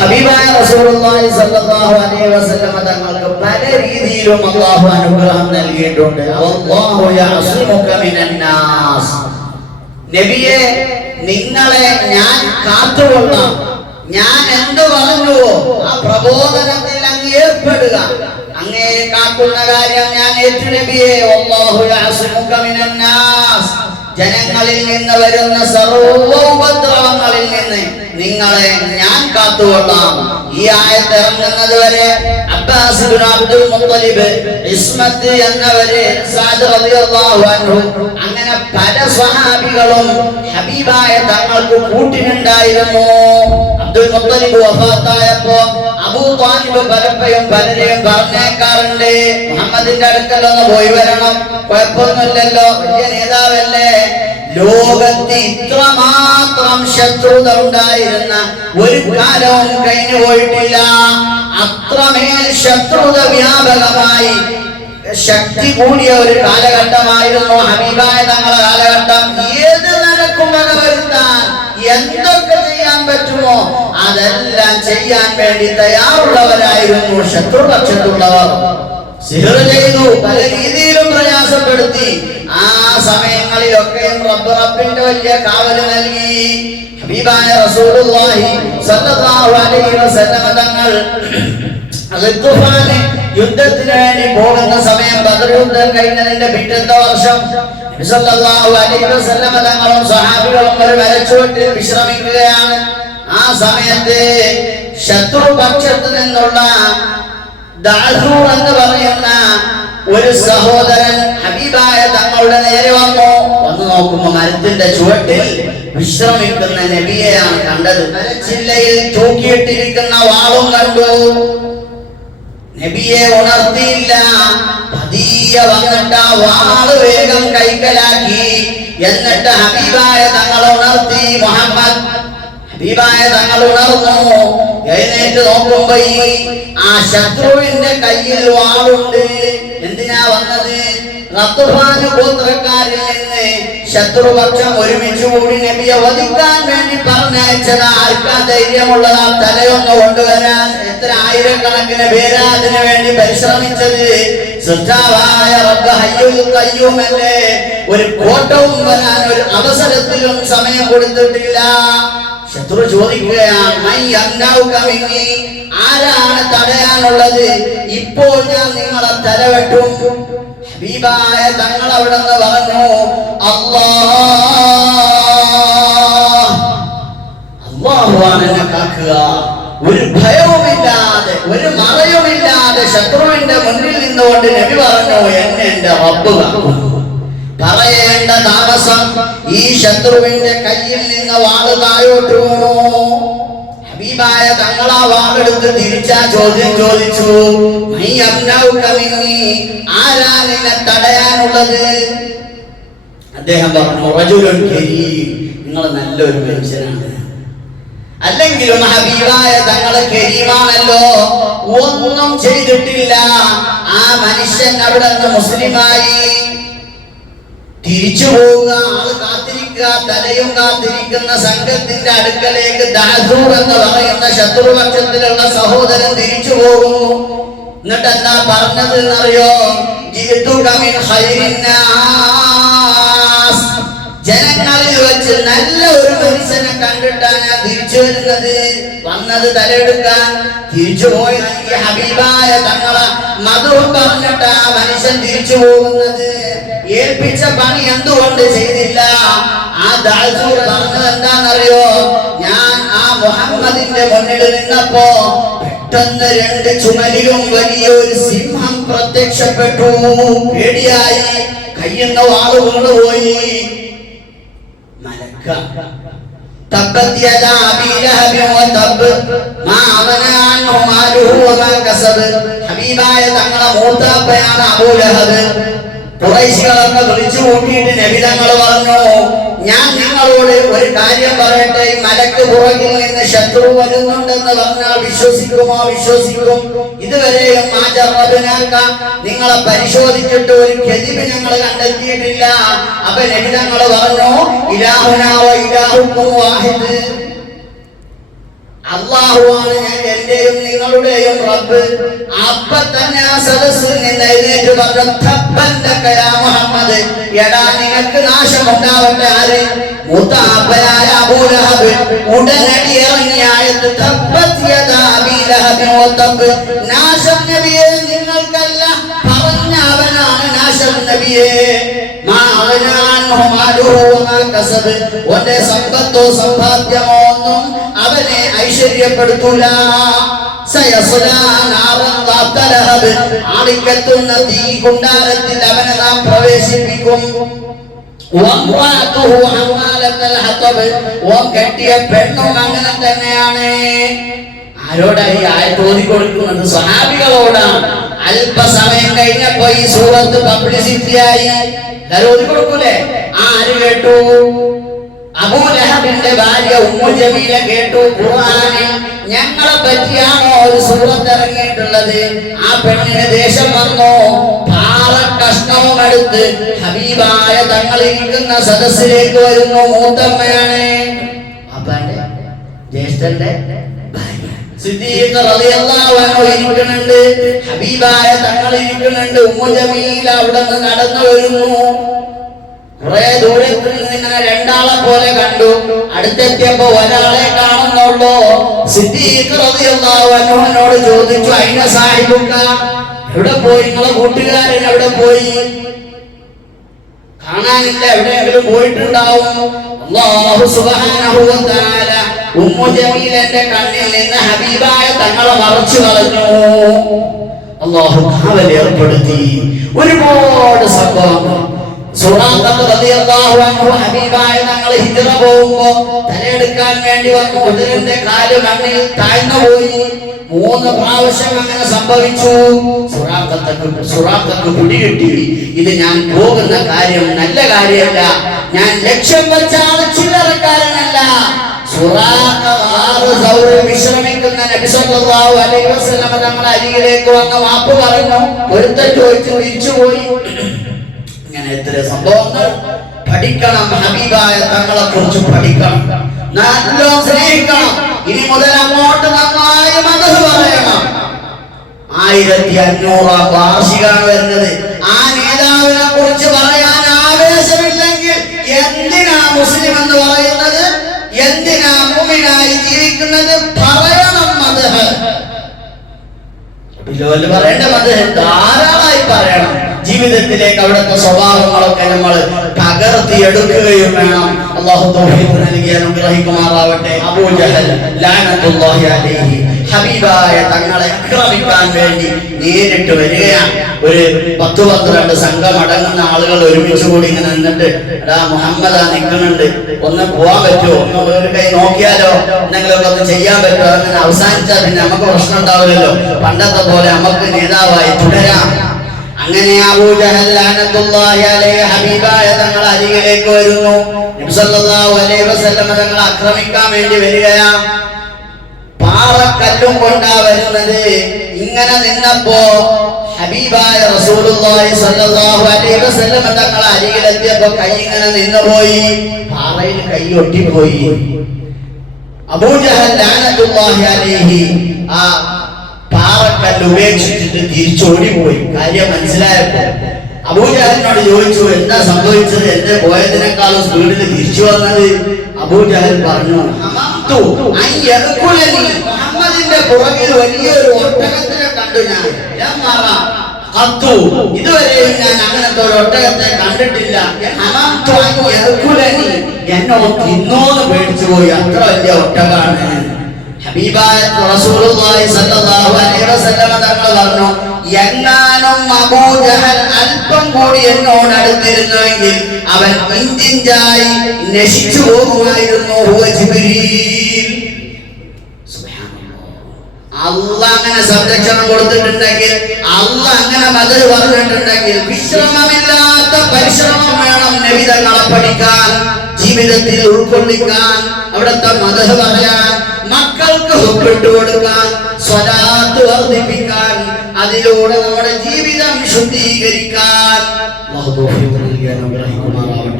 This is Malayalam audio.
ഹബീബായ റസൂലുള്ളാഹി സ്വല്ലല്ലാഹു അലൈഹി വസല്ലമ തങ്ങൾക്ക് പല രീതിയിലും അല്ലാഹു അനുഗ്രഹം നൽകിയിട്ടുണ്ട്. അല്ലാഹു യഅസിമുക മിനന്നാസ്. നാസ് നബിയെ നിങ്ങളെ ഞാൻ കാത്തുകൊള്ളാം. ഞാൻ എന്ത് പറഞ്ഞുവോ ആ പ്രബോധനത്തിൽ അങ്ങ് ഏർപ്പെടുക. അങ്ങേ കാക്കുന്ന കാര്യം ഞാൻ ഏറ്റു നബിയെ അല്ലാഹു യഅസിമുക മിനന്നാസ്. ജനങ്ങളിൽ നിന്ന് വരുന്ന സർവ ഉപദ്രവങ്ങളിൽ നിന്ന് നിങ്ങളെ ഞാൻ കാത്തുകൊള്ളാം. ഈ ആയത്ത് ഇറങ്ങുന്നത് വരെ അബ്ബാസ് അബ്ദുൽ മുത്തലിബ് ഇസ്മത്ത് എന്നവര് അങ്ങനെ പല സ്വഹാബികളും ഹബീബായ തങ്ങൾക്ക് കൂട്ടിനുണ്ടായിരുന്നു. അബ്ദുൽ മുത്തലിബ് വഫാത്തായപ്പോ അബൂ താലിബ് പലപ്പോഴും പലരെയും പറഞ്ഞേക്കാറുണ്ട്. മുഹമ്മദിന്റെ അടുക്കലൊന്ന് പോയി വരണം. കുഴപ്പമൊന്നുമില്ലല്ലോ. വലിയ നേതാവല്ലേ? ലോകത്ത് ഇത്രമാത്രം ശത്രുത ഉണ്ടായിരുന്ന ഒരു കാലവും കഴിഞ്ഞു പോയിട്ടില്ല. അത്രമേൽ ശത്രുത വ്യാപകമായി ശക്തി കൂടിയ ഒരു കാലഘട്ടമായിരുന്നു ഹമീബായ തങ്ങളുടെ കാലഘട്ടം. ഏത് നിലക്കും വകവരുത്താൻ എന്തൊക്കെ ചെയ്യാൻ പറ്റുമോ അതെല്ലാം ചെയ്യാൻ വേണ്ടി തയ്യാറുള്ളവരായിരുന്നു ശത്രുപക്ഷത്തുള്ളവർ. ചെയ്തു പല രീതിയിലും പ്രയാസപ്പെടുത്തി ആ സമയങ്ങളിലൊക്കെയും റബ്ബ് റബ്ബിന്റെ വലിയ കാവൽ നൽകി. ഹബീബായ റസൂലുള്ളാഹി സല്ലല്ലാഹു അലൈഹി വസല്ലം തങ്ങൾ ഗദ്ദഫാന് യുദ്ധത്തിന് വേണ്ടി പോകുന്ന സമയം ബദർ യുദ്ധം കഴിഞ്ഞതിന്റെ പിറ്റത്തെ വർഷം? സല്ലല്ലാഹു അലൈഹി വസല്ലമ തങ്ങളും സഹാബികളും ഒരു മരച്ചുവട്ടിൽ വിശ്രമിക്കുകയാണ്. ആ സമയത്ത് ശത്രുപക്ഷത്ത് നിന്നുള്ള ദാസൂർ എന്ന് പറയുന്ന ഒരു സഹോദരൻ ഹബീബായ തങ്ങളുടെ നേരെ വന്നു. വന്നു നോക്കുമ്പോ മരത്തിന്റെ ചുവട്ടിൽ വിശ്രമിക്കുന്ന നബിയെയാണ് കണ്ടത്. ജില്ലയിൽ തൂക്കിയിട്ടിരിക്കുന്ന വാളും കണ്ടു. നബിയെ ഉണർത്തിയില്ല. പതിയെ വന്നിട്ട് ആ വാൾ വേഗം കൈക്കലാക്കി. എന്നിട്ട് ഹബീബായ തങ്ങൾ ഉണർത്തി മുഹമ്മദ് ഹബീബായ തങ്ങൾ ഉണർന്നു. എഴുന്നേറ്റ് നോക്കുമ്പോ ആ ശത്രുവിന്റെ കയ്യിൽ വാളുണ്ട്. എന്തിനാ വന്നത്? ഗോത്രക്കാരിൽ നിന്ന് ശത്രുപക്ഷം കൂടി നബിയെ വധിക്കാൻ വേണ്ടി പറഞ്ഞയച്ചത്. ആർക്കാ തലയൊന്ന് കൊണ്ടുവരാൻ എത്ര ആയിരക്കണക്കിന് പേരാ അതിനു വേണ്ടി പരിശ്രമിച്ചത്? ഒരു കോട്ടവും വരാൻ ഒരു അവസരത്തിലും സമയം കൊടുത്തിട്ടില്ല. ശത്രു ചോദിക്കുകയാണ് മൈ യംനഉക മിന്നി?" ആരാണ് തടയാനുള്ളത്? ഇപ്പോൾ ഞാൻ നിങ്ങളെ തലവെട്ടും. ഹബീബായ തങ്ങൾ അവിടെ നിന്ന് പറഞ്ഞു അള്ളാഹുവാണ് എന്നെ കാക്കുക. ഒരു ഭയവുമില്ലാതെ ഒരു മറയുമില്ലാതെ ശത്രുവിന്റെ മുന്നിൽ നിന്നുകൊണ്ട് നബി പറഞ്ഞു എന്നെ എന്റെ റബ്ബ് കാക്കും പറയേണ്ട താമസം ഈ ശത്രുവിന്റെ കയ്യിൽ നിന്ന് വാൾ താഴോട്ട് വീണു. ഹബീബായ തങ്ങളാ വാളെടുത്ത് തിരിച്ചാ ചോദ്യം ചോദിച്ചു നീ യംനഉക മിന്നി?" ആരാ നിന്നെ തടയാനുള്ളത്? അദ്ദേഹം പറഞ്ഞു റജുലൻ കരീം നിങ്ങൾ നല്ലൊരു മനുഷ്യനാണ്. അല്ലെങ്കിലും ഹബീബായ തങ്ങളെ കരീമാണല്ലോ ഒന്നും ചെയ്തിട്ടില്ല. ആ മനുഷ്യൻ അവിടെ നിന്ന് മുസ്ലിമായി തിരിച്ചു പോവുക ആൾ കാത്തിരിക്കുക തലയും കാത്തിരിക്കുന്ന സംഘത്തിന്റെ അടുക്കലേക്ക് ദാസൂർ എന്ന് പറയുന്ന ശത്രുപക്ഷത്തിലുള്ള സഹോദരൻ തിരിച്ചു പോകുന്നു എന്നിട്ട് എന്താ പറഞ്ഞത് എന്നറിയോ ജിത്തുക കമിൻ നാസ്. ജനങ്ങളിൽ വെച്ച് നല്ല ഒരു മനുഷ്യനെ കണ്ടിട്ടാണ് തിരിച്ചു വരുന്നത്. വന്നത് തലയെടുക്കാൻ. തിരിച്ചു പോയി ഹബീബായ തങ്ങളെ മധു പറഞ്ഞിട്ട് ആ മനുഷ്യൻ തിരിച്ചു പോകുന്നത്. ഏൽപ്പിച്ച പണി എന്തുകൊണ്ട് ചെയ്തില്ല? ആ ദാസൂർ പറഞ്ഞത് എന്താണെന്നറിയോ? ഞാൻ ആ മുഹമ്മദിന്റെ മുന്നിൽ നിന്നപ്പോ പെട്ടെന്ന് രണ്ട് ചുമലിലും വലിയൊരു സിംഹം പ്രത്യക്ഷപ്പെട്ടു. പേടിയായി. കയ്യുന്ന വാൾ മലക്ക تبت يدا أبي لهب وتب ما أغنى عنه ماله وما كسب ഹബീബായ തങ്ങളെ മൂത്താപ്പയാണ് അബൂലഹബ് കുറേശികളൊക്കെ വിളിച്ചു കൂട്ടിയിട്ട് നബി തങ്ങൾ പറഞ്ഞു ഞാൻ നിങ്ങളോട് ഒരു കാര്യം പറയട്ടെ? മലക്ക് പുറകിൽ നിന്ന് ശത്രു വരുന്നുണ്ടെന്ന് പറഞ്ഞാൽ വിശ്വസിക്കുമോ? വിശ്വസിക്കും. ഇതുവരെയും മാജറബിനാക്ക നിങ്ങളെ പരിശോധിച്ചിട്ട് ഒരു കെതിബ് ഞങ്ങൾ കണ്ടെത്തിയിട്ടില്ല. അപ്പൊ നബി തങ്ങൾ പറഞ്ഞു ഇലാഹുനാവോ ഇലാഹുക്കും വാഹിദ്. അള്ളാഹുവാണ് എന്റെയും നിങ്ങളുടെയും റബ്ബ്. അപ്പൊ തന്നെ ആ സദസ്സിൽ നിന്ന് എഴുന്നേറ്റ് പറഞ്ഞു "തബ്ബല്ലക യാ മുഹമ്മദ് എടാ നിനക്ക് നാശമുണ്ടാവട്ടെ ആര്? മൂത്താപ്പനായ അബൂലഹബ് ഉടനടി ഇറങ്ങിയായത് നാശം നബിയെ നിങ്ങൾക്കല്ല പറഞ്ഞ അവനാണ് നാശം നബിയെ. മാ അൻഹു മാലുഹു വമാ കസബ്. ഒന്റെ സമ്പത്തോ സമ്പാദ്യമോ ഒന്നും ഐശ്വര്യപ്പെടുത്തൂല. ആളിക്കത്തുന്ന തീ കുണ്ടാരത്തിൽ അവനെ നാം പ്രവേശിപ്പിക്കും. ഓൻ കെട്ടിയ പെണ്ണും അങ്ങനെ തന്നെയാണ്. ആരോടായി ആയത്ത് ഓതി കൊടുക്കുന്നത്? അല്പസമയം കഴിഞ്ഞപ്പോ ഈ സൂറത്ത് പബ്ലിസിറ്റി ആയി ഓതി കൊടുക്കൂലേ ആര് കേട്ടു? അബൂലഹബിന്റെ ഭാര്യ ഉമ്മു ജമീല കേട്ടു. ഖുർആനെ ഞങ്ങളെ പറ്റിയാണോ ഒരു സൂറത്ത് ഇറങ്ങിയിട്ടുള്ളത്? ആ പെണ്ണിന് ദേഷ്യം വന്നു. പാറ കഷ്ണവും എടുത്ത് ഹബീബായ തങ്ങളിരിക്കുന്ന സദസ്സിലേക്ക് വരുന്നു. മൂത്തമ്മയാണ്. അപ്പാന്റെ ജ്യേഷ്ഠന്റെ ഹബീബായ തങ്ങൾ ഇരിക്കുന്നുണ്ട്. ഉമ്മു ജമീല അവിടെ നിന്ന് നടന്നു വരുന്നു. കുറെ ദൂരത്തിൽ നിന്ന് രണ്ടാളെ പോലെ കണ്ടു. അടുത്തെത്തിയപ്പോ ഒരാളെ കാണുന്നുള്ളൂ. സിദ്ധിക്കുന്നോട് ചോദിച്ചു അയിന സാഹിബുക്ക എവിടെ പോയി? നിങ്ങളെ കൂട്ടുകാരൻ എവിടെ പോയി? കാണാനില്ല എവിടെയെങ്കിലും പോയിട്ടുണ്ടാവും. വ തആല ഉമ്മു ജമീലന്റെ കണ്ണിൽ നിന്ന് ഹബീബായ തങ്ങളെ മറച്ചു കളഞ്ഞു. അല്ലാഹു കാവൽ ഏർപ്പെടുത്തി ഒരുപാട് അൻഹു ഹബീബായ തങ്ങൾ ഹിജ്റ പോകുമ്പോ തലയെടുക്കാൻ വേണ്ടി വന്നു. ഉദരന്റെ കാൽ മണ്ണിൽ താഴ്ന്നു പോയി. മൂന്ന് പ്രാവശ്യം അങ്ങനെ സംഭവിച്ചു. സുറാഖത്തക്ക് സുറാഖത്ത് പിടികിട്ടി ഇത് ഞാൻ പോകുന്ന കാര്യം നല്ല കാര്യമല്ല. ഞാൻ ലക്ഷ്യം വെച്ചാൽ ചില്ലറക്കാരനല്ല. വിശ്രമിക്കുന്ന തങ്ങളുടെ അരികിലേക്ക് വന്ന് മാപ്പ് പറഞ്ഞു. പൊരുത്തം ചോദിച്ചു തിരിച്ചുപോയി ഇങ്ങനെ എത്ര സംഭവങ്ങൾ പഠിക്കണം. ഹബീബായ തങ്ങളെ കുറിച്ച് പഠിക്കണം. നല്ലോ സ്നേഹിക്കണം. ഇനി മുതൽ അങ്ങോട്ട് നന്നായി മനസ്സ് പറയണം. ആയിരത്തി അഞ്ഞൂറാം വാർഷികമാണ് വരുന്നത്. ആ നേതാവിനെ കുറിച്ച് പറയാൻ ആവേശമില്ലെങ്കിൽ എന്തിനാ മുസ്ലിം എന്ന് പറയുന്നത്? എന്തിനാ മുമിനായി ജീവിക്കുന്നത്? പറയണം മതഹ് പറയേണ്ട മത് ധാരാളമായി പറയണം. ജീവിതത്തിലേക്ക് അവിടുത്തെ സ്വഭാവങ്ങളൊക്കെ നമ്മൾ തകർത്തിയെടുക്കുകയും വേണം. അള്ളാഹു നൽകി അനുഗ്രഹിക്കുമാറാവട്ടെ. അബൂ ജഹൽ ലാനത്തുല്ലാഹി അലൈഹി. ഹബീബായ തങ്ങളെ ആക്രമിക്കാൻ വേണ്ടി നേരിട്ട് വരികയാണ്. ഒരു പത്ത് പന്ത്രണ്ട് സംഘം അടങ്ങുന്ന ആളുകൾ ഒരുമിച്ച് കൂടി ഇങ്ങനെ നിന്നിട്ട് എടാ മുഹമ്മദാ നിൽക്കുന്നുണ്ട്. ഒന്ന് പോവാൻ പറ്റുമോ? ഒന്ന് ഒരു കൈ നോക്കിയാലോ? എന്തെങ്കിലുമൊക്കെ ഒന്ന് ചെയ്യാൻ പറ്റുമോ? അങ്ങനെ അവസാനിച്ചാൽ പിന്നെ നമുക്ക് പ്രശ്നം ഉണ്ടാവില്ലല്ലോ. പണ്ടത്തെ പോലെ നമുക്ക് നേതാവായി തുടരാം. അങ്ങനെ അബൂ ജഹൽ ഹബീബായ തങ്ങൾ അരികിലേക്ക് വരുന്നു. അലൈഹി വസല്ലം തങ്ങൾ ആക്രമിക്കാൻ വേണ്ടി വരികയാ. പാറക്കല്ലും കൊണ്ടാ വരുന്നത്. ഇങ്ങനെ നിന്നപ്പോ ഹബീബായ റസൂലുള്ളാഹി സ്വല്ലല്ലാഹു അലൈഹി വസല്ലം തങ്ങൾ അരികിലെത്തിയപ്പോ കൈ ഇങ്ങനെ നിന്നുപോയി പാറയിൽ കൈ ഒട്ടിപ്പോയി. അബൂജഹൽ ലഅനത്തുല്ലാഹി അലൈഹി ആ പാറക്കല്ല് ഉപേക്ഷിച്ചിട്ട് തിരിച്ചോടിപ്പോയി കാര്യം മനസ്സിലായപ്പോ അബൂജാലിനോട് ചോദിച്ചു എന്താ സംഭവിച്ചത് എന്റെ പോയതിനേക്കാളും സ്പീഡിൽ തിരിച്ചു വന്നത് അബൂജഹൽ പറഞ്ഞു. മുഹമ്മദിന്റെ പുറകിൽ വലിയൊരു ഞാൻ. ഇതുവരെയും ഞാൻ അങ്ങനത്തെ ഒരു ഒട്ടകത്തെ കണ്ടിട്ടില്ല. എന്നെ തിന്നോന്ന് പേടിച്ചു പോയി അത്ര വലിയ ഒട്ടകാണ് ഹബീബായ റസൂലുള്ളാഹി എങ്ങാനും അബൂജഹൽ അല്പം കൂടി എന്നോട് അടുത്തിരുന്നുവെങ്കിൽ അവൻ ഇന്ത്യഞ്ചായി നശിച്ചു പോകുമായിരുന്നു. അല്ല അങ്ങനെ സംരക്ഷണം കൊടുത്തിട്ടുണ്ടെങ്കിൽ അല്ല അങ്ങനെ മതിൽ പറഞ്ഞിട്ടുണ്ടെങ്കിൽ വിശ്രമമില്ലാത്ത പരിശ്രമം വേണം നബിതങ്ങളെ പഠിക്കാൻ ജീവിതത്തിൽ ഉൾക്കൊള്ളിക്കാൻ അവിടുത്തെ മതഹ പറയാൻ മക്കൾക്ക് ഒപ്പിട്ട് കൊടുക്കാൻ സ്വലാത്ത് വർദ്ധിപ്പിക്കാൻ അതിലൂടെ നമ്മുടെ ജീവിതം ശുദ്ധീകരിക്കാൻ അല്ലാഹു തൗഫീഖ് നൽകി അനുഗ്രഹിക്കുമാറാവട്ടെ.